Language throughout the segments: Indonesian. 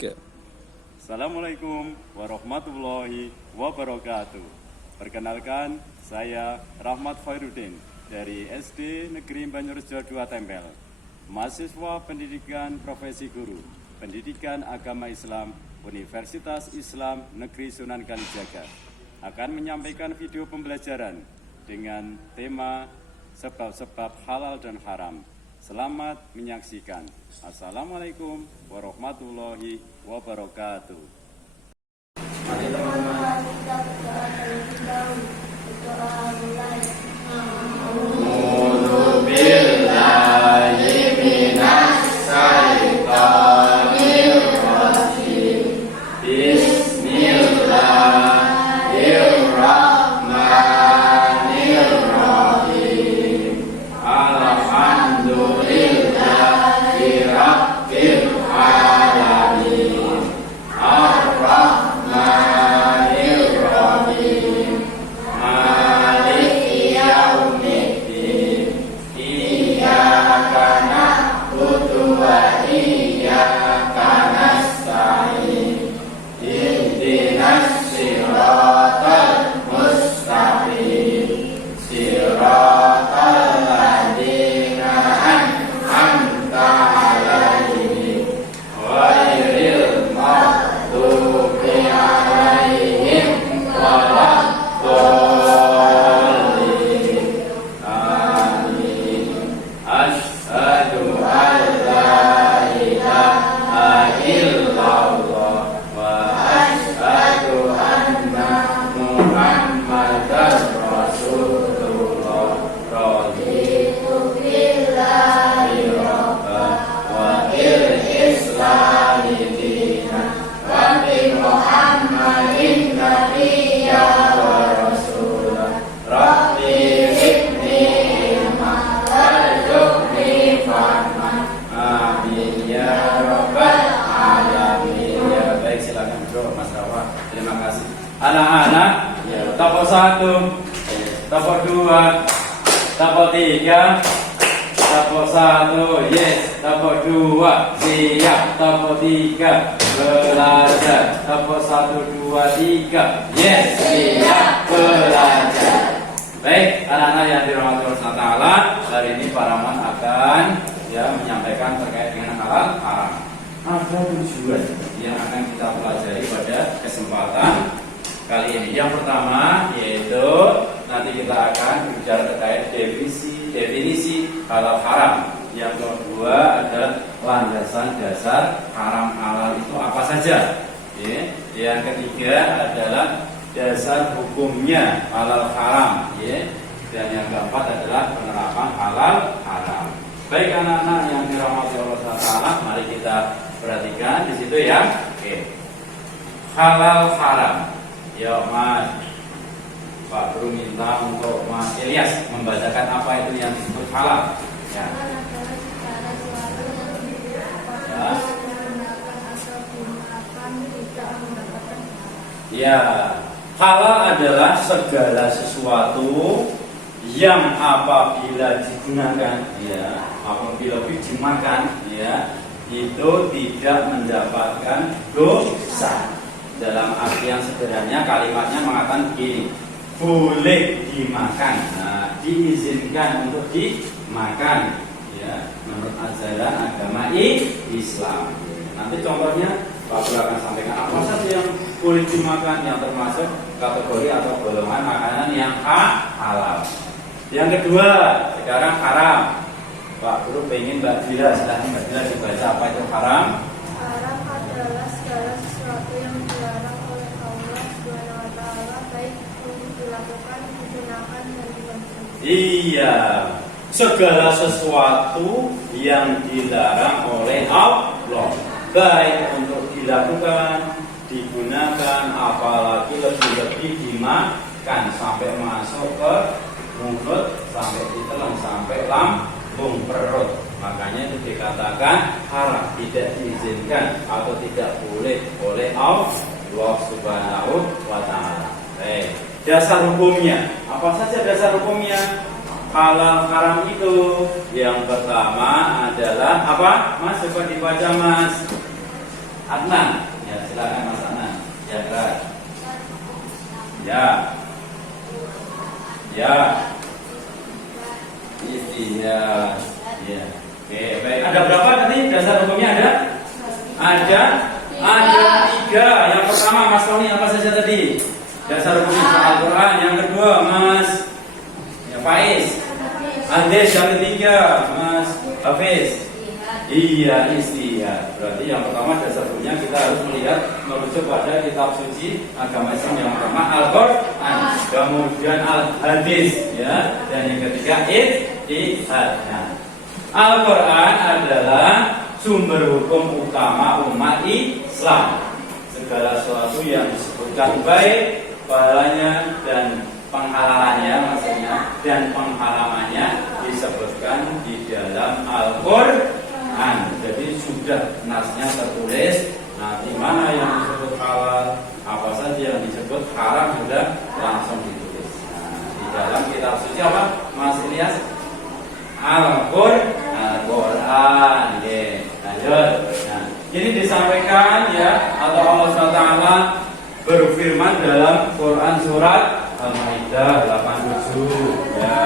Oke. Assalamualaikum warahmatullahi wabarakatuh. Perkenalkan, saya Rahmat Khairuddin dari SD Negeri Banyurejo 2 Tempel, mahasiswa pendidikan profesi guru, pendidikan agama Islam, Universitas Islam Negeri Sunan Kalijaga, akan menyampaikan video pembelajaran dengan tema sebab-sebab halal dan haram. Selamat menyaksikan. Assalamualaikum warahmatullahi wabarakatuh. Mari teman-teman kita berdoa terlebih dahulu. Berdoa mulai. A'udzu billahi minas syaitonir rajim. Bismillahirrahmanirrahim. Alhamdulillahi rabbil alamin. Ar-Rahmanir Rahim. Maliki yaumiddin. Iyyaka na'budu wa iyyaka nasta'in. Ihdinas siratal mustaqim. Siratal ladzina an'amta 'alaihim ghairil maghdubi 'alaihim waladdallin. Amin. Asyhadu an la ilaha illallah wa asyhadu anna Muhammadar Rasulullah. Raditu billahi rabban wa bil islami dinan wa bi Muhammadin nabiyya wa rasulah. Rabbi zidni ilma warzuqni fahma. Amin ya rabbal alamin. Ya baik, silakan bro, Mas Rawa. Terima kasih. Anak-anak, ya, topok 1, topok 2, topok 3, topok 1, yes, topok 2, siap, topok 3, belajar, topok 1, 2, 3, yes, siap, belajar. Baik, anak-anak yang dirahmati Allah Ta'ala, hari ini Pak Rahman akan menyampaikan terkait dengan halal haram. Ada tujuan yang akan kita pelajari pada kesempatan kali ini. Yang pertama yaitu nanti kita akan bicara terkait definisi halal haram. Yang kedua adalah landasan dasar haram halal itu apa saja. Yang ketiga adalah dasar hukumnya halal haram. Dan yang keempat adalah penerapan halal haram. Baik anak-anak yang dirahmati Allah Taala, mari kita perhatikan di situ ya. Oke. Halal haram. Ya Mas, Pak Guru minta untuk Mas Ilyas membacakan apa itu yang disebut halal. Ya. Halal adalah segala sesuatu yang apabila menggunakan atau dimakan tidak mendapatkan pahala. Ya, halal adalah segala sesuatu yang apabila digunakan, apabila dimakan, itu tidak mendapatkan dosa. Dalam artian sederhananya kalimatnya mengatakan begini, boleh dimakan, diizinkan untuk dimakan, menurut ajaran agama Islam. Nanti contohnya Pak Guru akan sampaikan apa saja yang boleh dimakan, yang termasuk kategori atau golongan makanan yang halal. Yang kedua, sekarang haram. Pak Guru pengen Mbak Dila, silahkan Mbak Dila dibaca apa itu haram. Haram adalah segala sesuatu yang dilarang oleh Allah SWT, baik untuk dilakukan, digunakan, dan dikonsumsi. Iya, segala sesuatu yang dilarang oleh Allah, baik untuk dilakukan, digunakan, apalagi lebih-lebih dimakan sampai masuk ke mulut, sampai ditelan, sampai lambung perut. Makanya itu dikatakan haram, tidak diizinkan atau tidak boleh oleh Allah Subhanahu wa Ta'ala. Baik, dasar hukumnya apa saja? Dasar hukumnya halal haram itu yang pertama adalah apa? Mas, coba dibaca Mas. Adnan. Ya, silakan Mas Adnan. Ya, keras. Ya. Ya. Istihad. Ya. Oke, baik. Ada berapa tadi dasar hukumnya ada? Ada 3. Yang pertama Mas Tony apa saja tadi? Dasar hukumnya Al-Quran. Yang kedua Mas Faiz. Hadis. Yang ketiga Mas Hafiz. Iya, istihad. Berarti yang pertama dasar hukumnya kita harus melihat merujuk pada kitab suci agama Islam yang pertama Al-Quran, kemudian Al-Hadis, ya, dan yang ketiga istihad. Nah, Al-Quran adalah sumber hukum utama umat Islam. Segala sesuatu yang disebutkan baik pahalanya dan penghalalannya, maksudnya dan pengharamannya disebutkan di dalam Al-Quran. Jadi sudah nasnya tertulis. Nah, di mana yang disebut halal, apa saja yang disebut haram sudah langsung ditulis. Nah, di dalam kitab suci apa, Mas Ilyas? Al-Quran. Lanjut. Nah, ini disampaikan ya, atau Allah SWT berfirman dalam Quran surat Al-Maidah 87. Ya.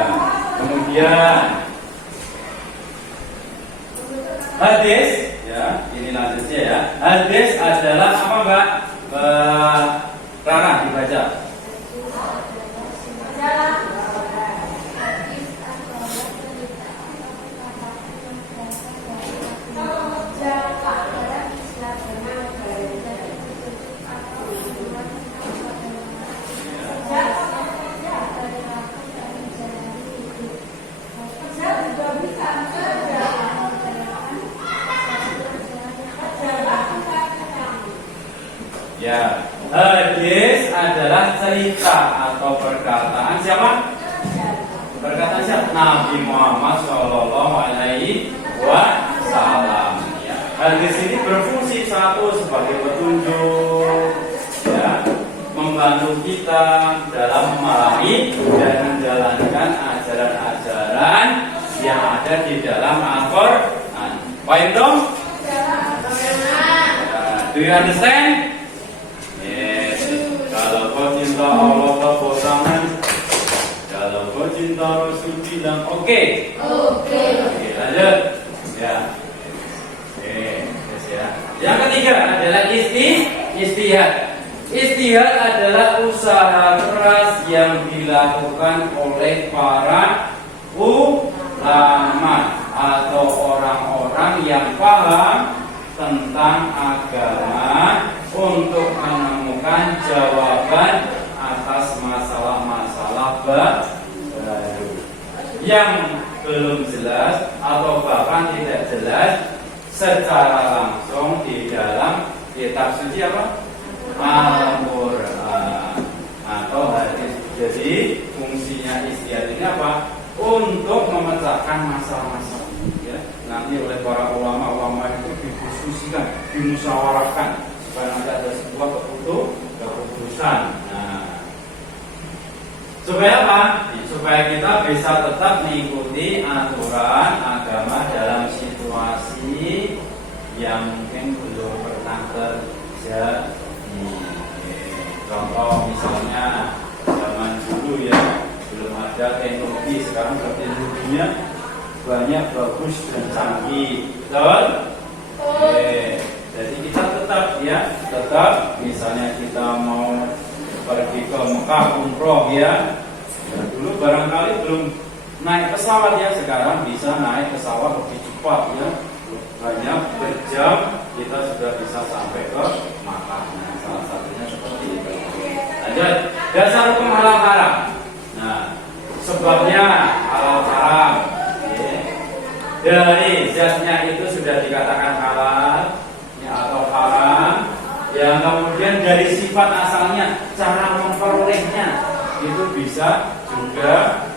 Kemudian hadis, ya, ini lanjutnya ya. Hadis adalah apa, Mbak? Rara dibaca. Ya, hadis adalah cerita atau perkataan siapa? Perkataan siapa? Nabi Muhammad Shallallahu Alaihi Wasallam. Ya. Hadis ini berfungsi satu sebagai petunjuk, ya, membantu kita dalam memahami dan menjalankan ajaran-ajaran yang ada di dalam Al-Quran. Paham dong? Do you understand? Kalau kau cinta Allah tepuk tangan. Kalau kau cinta Rasul bilang oke. Oke, lanjut. Ya. Oke, ya. Yang ketiga adalah istihad. Istihad adalah usaha keras yang dilakukan oleh para ulama atau orang-orang yang paham tentang agama untuk menemukan jawaban atas masalah-masalah baru yang belum jelas atau bahkan tidak jelas secara langsung di dalam kitab suci apa? Al-Quran atau hadis. Jadi fungsinya istihad ini apa? Untuk memecahkan masalah-masalah, ya. Nanti oleh para ulama-ulama itu didiskusikan, dimusyawarahkan supaya nanti ada sebuah keputusan. Nah, supaya apa? Supaya kita bisa tetap mengikuti aturan agama dalam situasi yang mungkin belum pernah terjadi. Contoh misalnya zaman dulu ya, belum ada teknologi, sekarang teknologinya banyak, bagus dan canggih, betul? Jadi kita tetap misalnya kita mau pergi ke Mekah umroh ya, dulu barangkali belum naik pesawat ya, sekarang bisa naik pesawat lebih cepat ya, banyak berjam kita sudah bisa sampai ke Mekah. Nah, salah satunya seperti itu. Lanjut, dasar hukum halal haram. Nah, sebabnya halal haram. Dari zatnya itu sudah dikatakan halal ya, atau haram. Yang kemudian dari sifat asalnya, cara memperolehnya itu bisa juga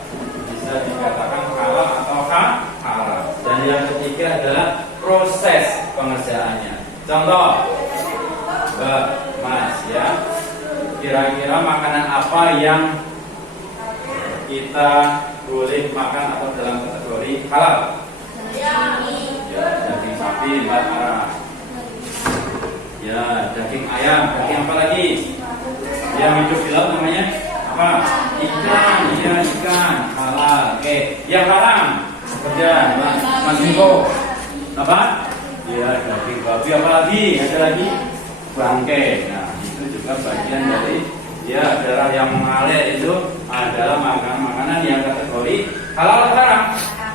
bisa dikatakan halal atau haram. Dan yang ketiga adalah proses pengerjaannya. Contoh, Mas ya, kira-kira makanan apa yang kita boleh makan atau dalam kategori halal? Ya, daging sapi, Mbak Mara. Ya, daging ayam. Daging apa lagi? Yang hidup di laut namanya apa? Ikan. Iya, ikan. Halal. Oke. Yang haram. Kerja, Mas Miko. Apa? Ya, daging babi. Apa lagi? Ada lagi? Bangkai. Nah, itu juga bagian dari ya darah yang mengalir itu adalah makanan-makanan yang kategori halal atau haram?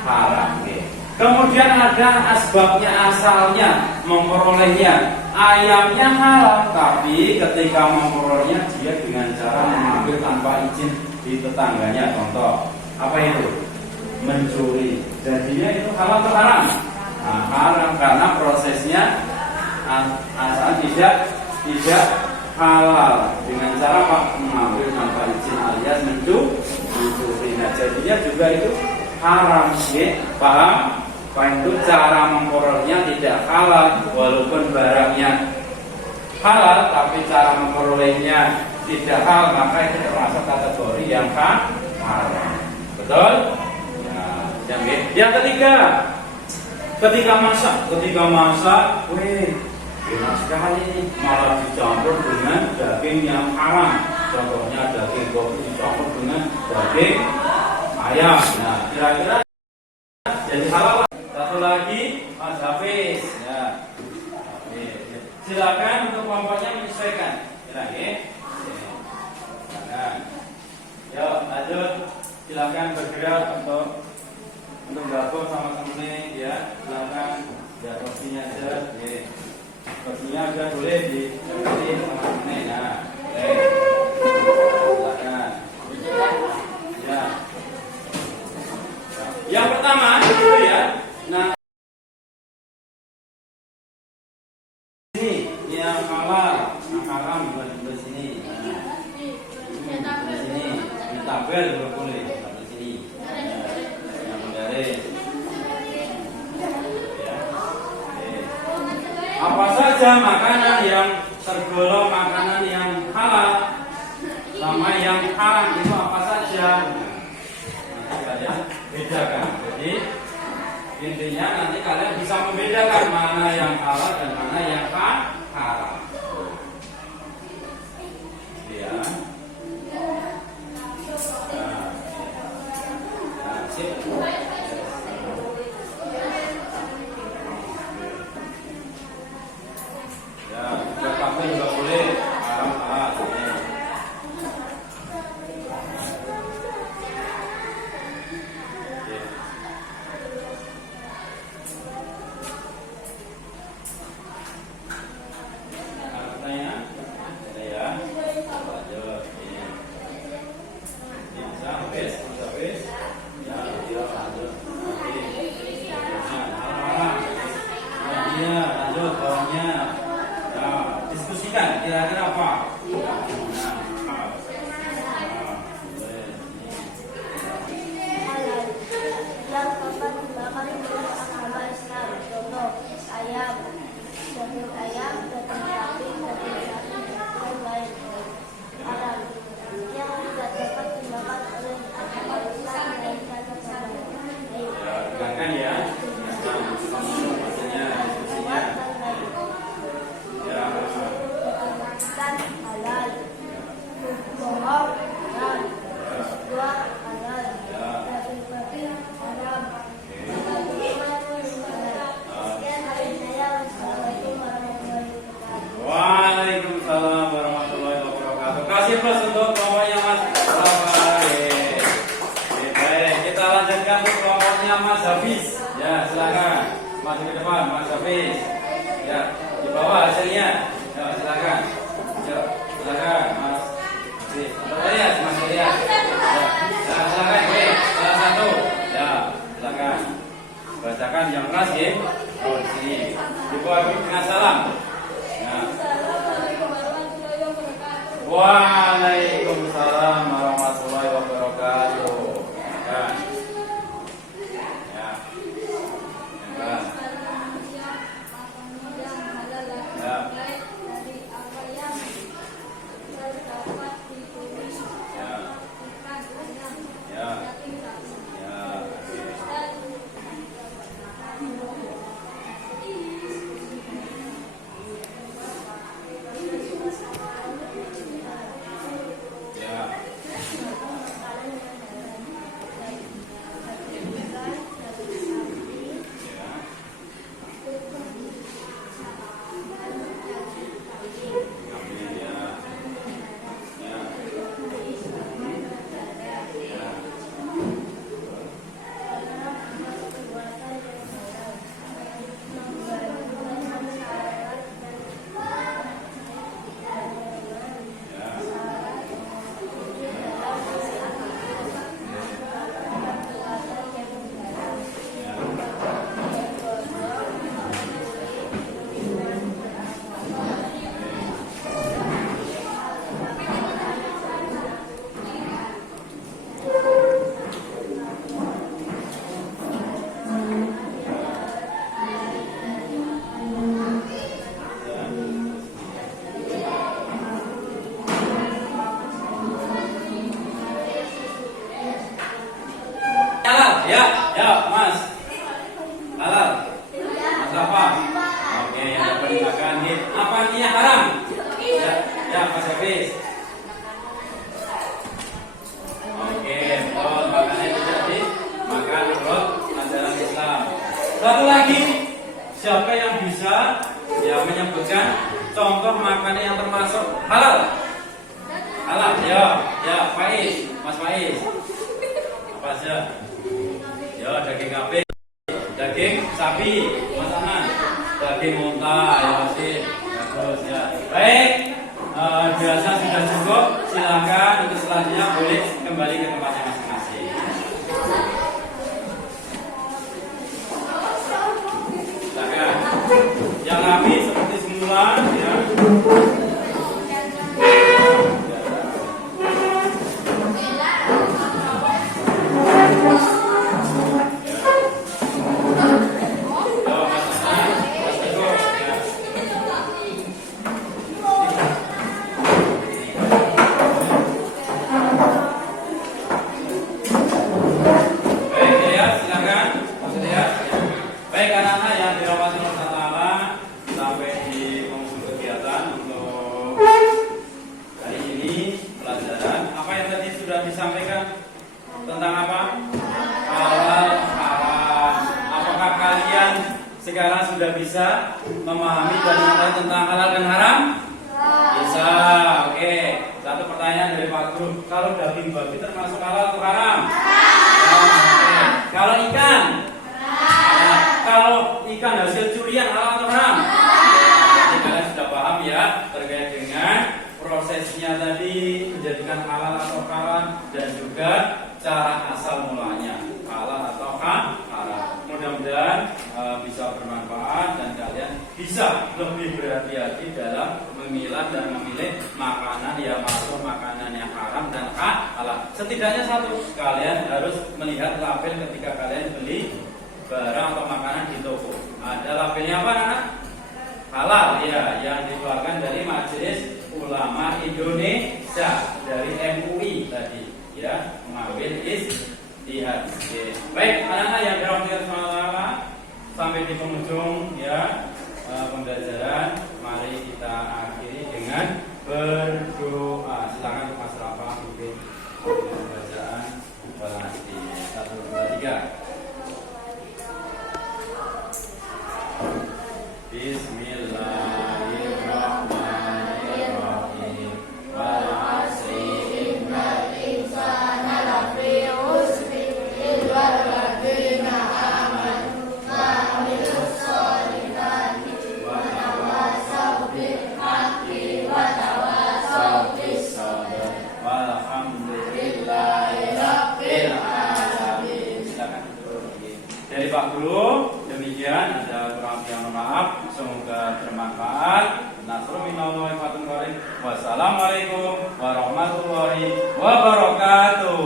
Haram. Oke. Kemudian ada asbabnya, asalnya, memperolehnya. Ayamnya halal, tapi ketika memperolehnya dia dengan cara mengambil tanpa izin di tetangganya. Contoh, apa itu? Mencuri. Jadinya itu halal atau haram? Nah, haram karena prosesnya asal tidak halal dengan cara apa? Mengambil tanpa izin alias mencuri. Nah, jadinya juga itu haram. Ya, paham? Itu cara memperolehnya tidak halal, walaupun barangnya halal, tapi cara memperolehnya tidak halal, maka itu termasuk kategori yang haram. Betul? Ya, yang ketiga, ketika masak, wih, enak sekali ini, malah dicampur dengan daging yang haram. Contohnya daging babi dicampur dengan daging ayam. Nah, kira-kira jadi halal. Satu lagi, Mas Hafiz. Ya. Silakan untuk kelompoknya menyesuaikan. Silakan. Yuk, lanjut. Silakan bergerak untuk gabung sama temennya, ya. Silakan. Ya, porsinya aja. Porsinya aja boleh diberi sama temennya. Ya. Silakan. Ya. Yang pertama itu ya. Nah, ini yang halal, haram di sini. Di sini, di tabel juga boleh di sini. Yang dari. Ya. Apa saja makanan yang tergolong makanan yang halal sama yang haram itu apa saja? Nanti kalian bedakan. Jadi intinya nanti kalian bisa membedakan mana yang halal dan mana yang haram. Ya. Sip. Ya, juga kafe juga boleh. Haram. Kira-kira apa? Halal yang dapat dimakan menurut agama Islam. Contoh, ayam, daging ayam, daging sapi, dan lain. Haram yang tidak dapat dimakan oleh agama Islam dan agama lain. Dengarkan ya. Maksudnya diskusinya. Ya. Halal, bohong haram, dua halal, daging babi haram. Sekian dari saya. Wassalamualaikum warahmatullahi wabarakatuh. Waalaikumsalam warahmatullahi wabarakatuh. Kasih plus untuk kelompoknya Mas Rafael. Baik, kita lanjutkan untuk kelompoknya Mas Hafiz. Ya, silakan. Maju ke depan, Mas Hafiz. Ya, di bawah hasilnya. Ya, silakan. Yuk, silakan Mas. Lihat, Mas lihat. Ya, silakan. Salah satu. Ya, silakan. Bacakan yang keras ya. Oh, di sini. Di bawah dengan salam. Ya. Waalaikumsalam warahmatullahi wabarakatuh. Ya. Ya. Ya. Ya. makanannya haram? Ya, ya Mas Hafiz. Oke, betul. Makanannya tidak dimakan menurut ajaran Islam. Satu lagi, siapa yang bisa menyebutkan contoh makanan yang termasuk halal? Halal, ya Faiz, Mas Faiz. Apa aja? Ya, daging kambing, daging sapi, Mas Anan, daging unta, ya pasti. Bagus ya. Baik, biasa sudah cukup. Silakan untuk selanjutnya boleh kembali ke tempatnya masing-masing. Silakan. Yang rapi seperti semula, ya. Disampaikan tentang apa? Halal, haram. Apakah kalian sekarang sudah bisa memahami dan mengetahui tentang halal dan haram? Bisa. Oke. Satu pertanyaan dari Pak Guru. Kalau daging babi termasuk halal atau haram? Oke. Kalau ikan? Kalau ikan hasil curian halal atau haram? Jadi kalian sudah paham ya terkait dengan prosesnya tadi menjadikan halal atau haram dan juga cara asal mulanya halal atau haram. Mudah-mudahan bisa bermanfaat dan kalian bisa lebih berhati-hati dalam memilah dan memilih makanan yang masuk, makanan yang haram dan halal. Setidaknya satu, kalian harus melihat label ketika kalian beli barang atau makanan di toko. Ada labelnya apa, anak? Halal ya, yang dikeluarkan dari Majelis Ulama Indonesia, dari MUI tadi ya, mengambil istihad. Baik, anak-anak yang dirahmati Allah, sampai di penghujung ya pembelajaran, mari kita akhiri dengan berdoa. Silakan Mas Rafa mungkin bacaan Al-Nasri 1, 2, 3. Bismillahirrahmanirrahim. Wal 'asri innal insana lafi khusr illa alladziina aamanu wa 'amilus sholihati wa tawassaw bil haqqi wa tawassaw bis sabr. Walhamdulillahi rabbil alamin. Silakan duduk. Dari Pak Guru, demikian, ada kurang lebih yang maaf. Semoga bermanfaat. Wassalamualaikum warahmatullahi wabarakatuh.